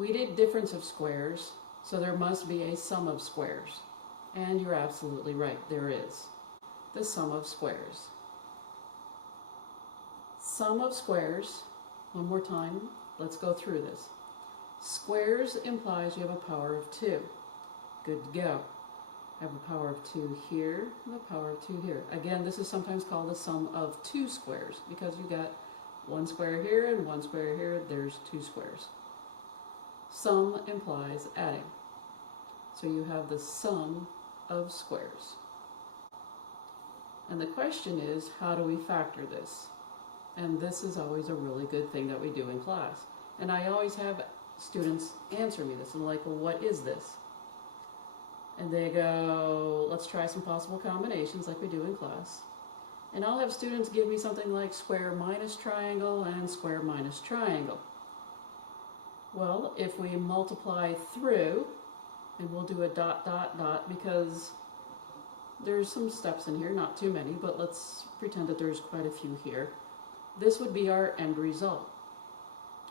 We did difference of squares, so there must be a sum of squares. And you're absolutely right, there is. The sum of squares. Sum of squares, one more time, let's go through this. Squares implies you have a power of 2. Good to go. Have a power of 2 here and a power of 2 here. Again, this is sometimes called the sum of 2 squares because you got 1 square here and 1 square here, there's 2 squares. Sum implies adding. So you have the sum of squares. And the question is, how do we factor this? And this is always a really good thing that we do in class. And I always have students answer me this. And like, well, what is this? And they go, let's try some possible combinations like we do in class. And I'll have students give me something like square minus triangle and square minus triangle. Well, if we multiply through, and we'll do a dot, dot, dot, because there's some steps in here, not too many, but let's pretend that there's quite a few here. This would be our end result.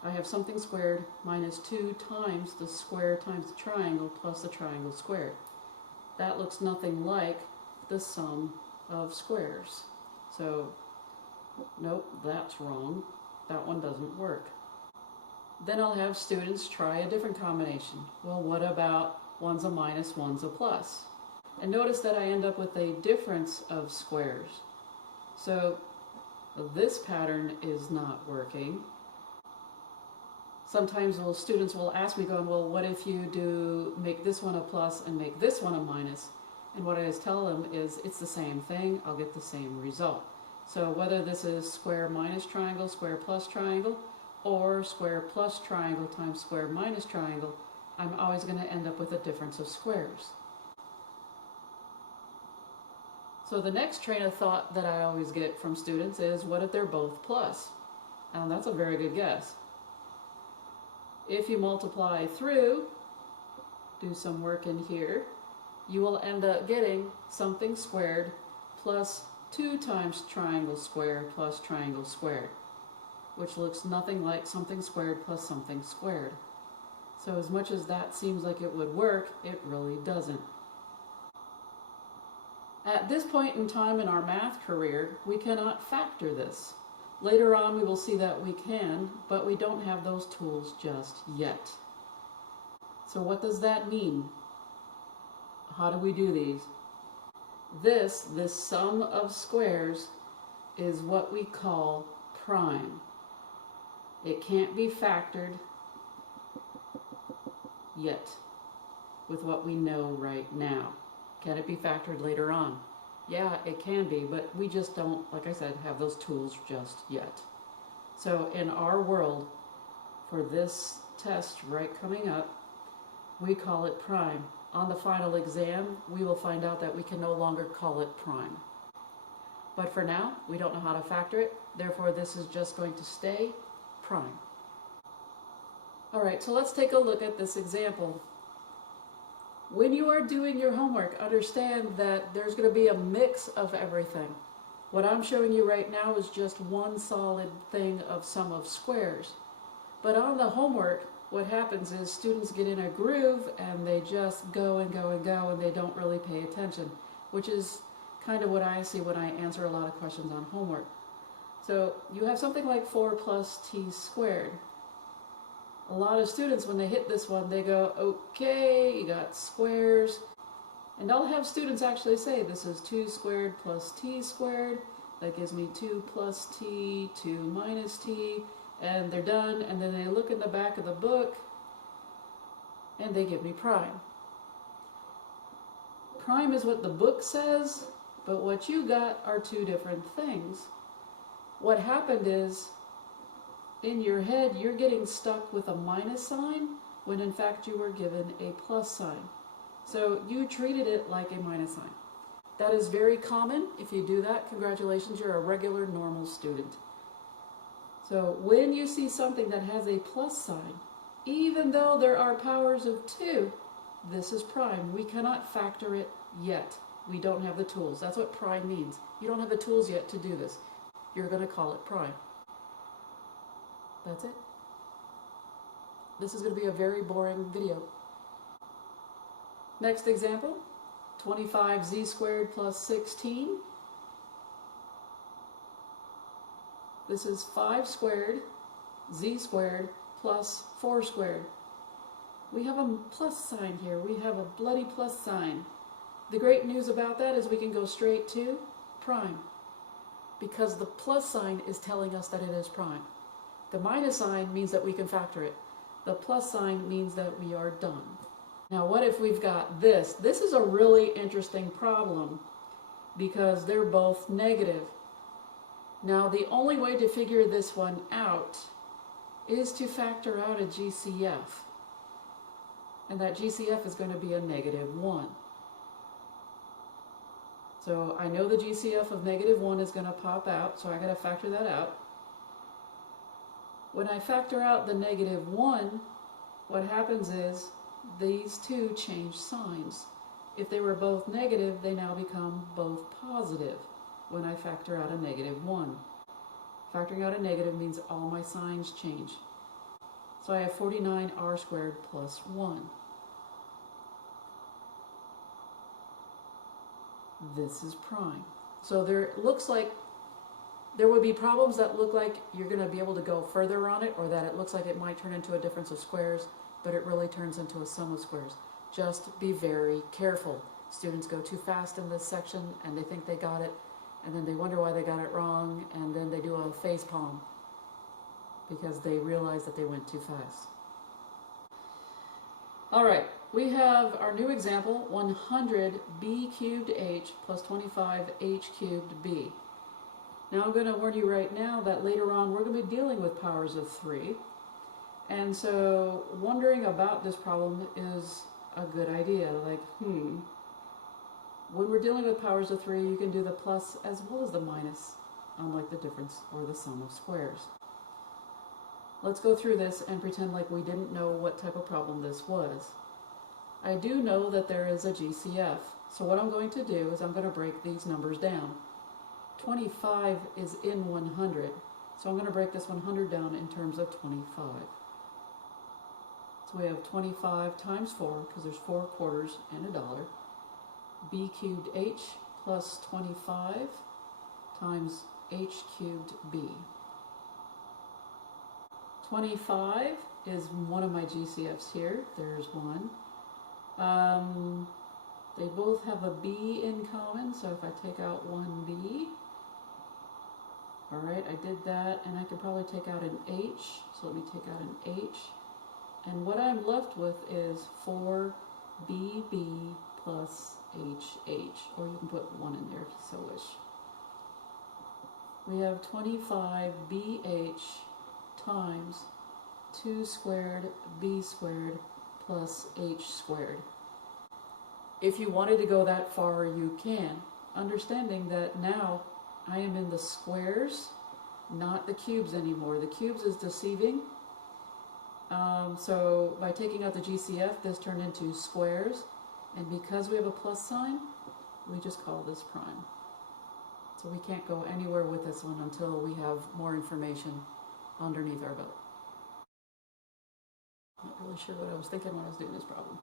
I have something squared minus 2 times the square times the triangle plus the triangle squared. That looks nothing like the sum of squares. So, nope, that's wrong. That one doesn't work. Then I'll have students try a different combination. Well, what about one's a minus, one's a plus? And notice that I end up with a difference of squares. So this pattern is not working. Sometimes students will ask me going, well, what if you make this one a plus and make this one a minus? And what I always tell them is it's the same thing, I'll get the same result. So whether this is square minus triangle, square plus triangle, or square plus triangle times square minus triangle, I'm always going to end up with a difference of squares. So the next train of thought that I always get from students is, what if they're both plus? And that's a very good guess. If you multiply through, do some work in here, you will end up getting something squared plus 2 times triangle squared plus triangle squared, which looks nothing like something squared plus something squared. So as much as that seems like it would work, it really doesn't. At this point in time in our math career, we cannot factor this. Later on we will see that we can, but we don't have those tools just yet. So what does that mean? How do we do these? This sum of squares is what we call prime. It can't be factored yet with what we know right now. Can it be factored later on? Yeah, it can be, but we just don't, like I said, have those tools just yet. So in our world, for this test right coming up, we call it prime. On the final exam, we will find out that we can no longer call it prime. But for now, we don't know how to factor it, therefore this is just going to stay prime. Alright, so let's take a look at this example. When you are doing your homework, understand that there's going to be a mix of everything. What I'm showing you right now is just one solid thing of sum of squares. But on the homework, what happens is students get in a groove and they just go and go and go and they don't really pay attention, which is kind of what I see when I answer a lot of questions on homework. So you have something like 4 plus t squared. A lot of students, when they hit this one, they go, okay, you got squares. And I'll have students actually say, this is 2 squared plus t squared. That gives me 2 plus t, 2 minus t. And they're done, and then they look in the back of the book, and they give me prime. Prime is what the book says, but what you got are two different things. What happened is, in your head, you're getting stuck with a minus sign, when in fact you were given a plus sign. So you treated it like a minus sign. That is very common. If you do that, congratulations, you're a regular, normal student. So when you see something that has a plus sign, even though there are powers of 2, this is prime. We cannot factor it yet. We don't have the tools. That's what prime means. You don't have the tools yet to do this. You're going to call it prime. That's it. This is going to be a very boring video. Next example, 25z squared plus 16. This is 5 squared, z squared plus 4 squared. We have a plus sign here. We have a bloody plus sign. The great news about that is we can go straight to prime, because the plus sign is telling us that it is prime. The minus sign means that we can factor it. The plus sign means that we are done. Now what if we've got this? This is a really interesting problem because they're both negative. Now the only way to figure this one out is to factor out a GCF. And that GCF is going to be a -1. So I know the GCF of -1 is going to pop out, so I got to factor that out. When I factor out the -1, what happens is these two change signs. If they were both negative, they now become both positive when I factor out a -1. Factoring out a negative means all my signs change. So I have 49r squared plus 1. This is prime. So there looks like there would be problems that look like you're going to be able to go further on it, or that it looks like it might turn into a difference of squares, but it really turns into a sum of squares. Just be very careful. Students go too fast in this section and they think they got it, and then they wonder why they got it wrong, and then they do a face palm because they realize that they went too fast. All right, we have our new example, 100b cubed h plus 25h cubed b. Now I'm going to warn you right now that later on we're going to be dealing with powers of 3. And so wondering about this problem is a good idea. Like, when we're dealing with powers of 3, you can do the plus as well as the minus, unlike the difference or the sum of squares. Let's go through this and pretend like we didn't know what type of problem this was. I do know that there is a GCF, so what I'm going to do is I'm going to break these numbers down. 25 is in 100, so I'm going to break this 100 down in terms of 25. So we have 25 times 4, because there's 4 quarters and a dollar, b cubed h plus 25 times h cubed b. 25 is one of my GCFs here. There's one. They both have a b in common, so if I take out one b, all right, I did that, and I can probably take out an h, so let me take out an h, and what I'm left with is 4bb plus hh, or you can put 1 in there if you so wish. We have 25bh times 2 squared b squared plus h squared. If you wanted to go that far, you can, understanding that now I am in the squares, not the cubes anymore. The cubes is deceiving. So by taking out the GCF, this turned into squares, and because we have a plus sign, we just call this prime. So we can't go anywhere with this one until we have more information underneath our belt. Not really sure what I was thinking when I was doing this problem.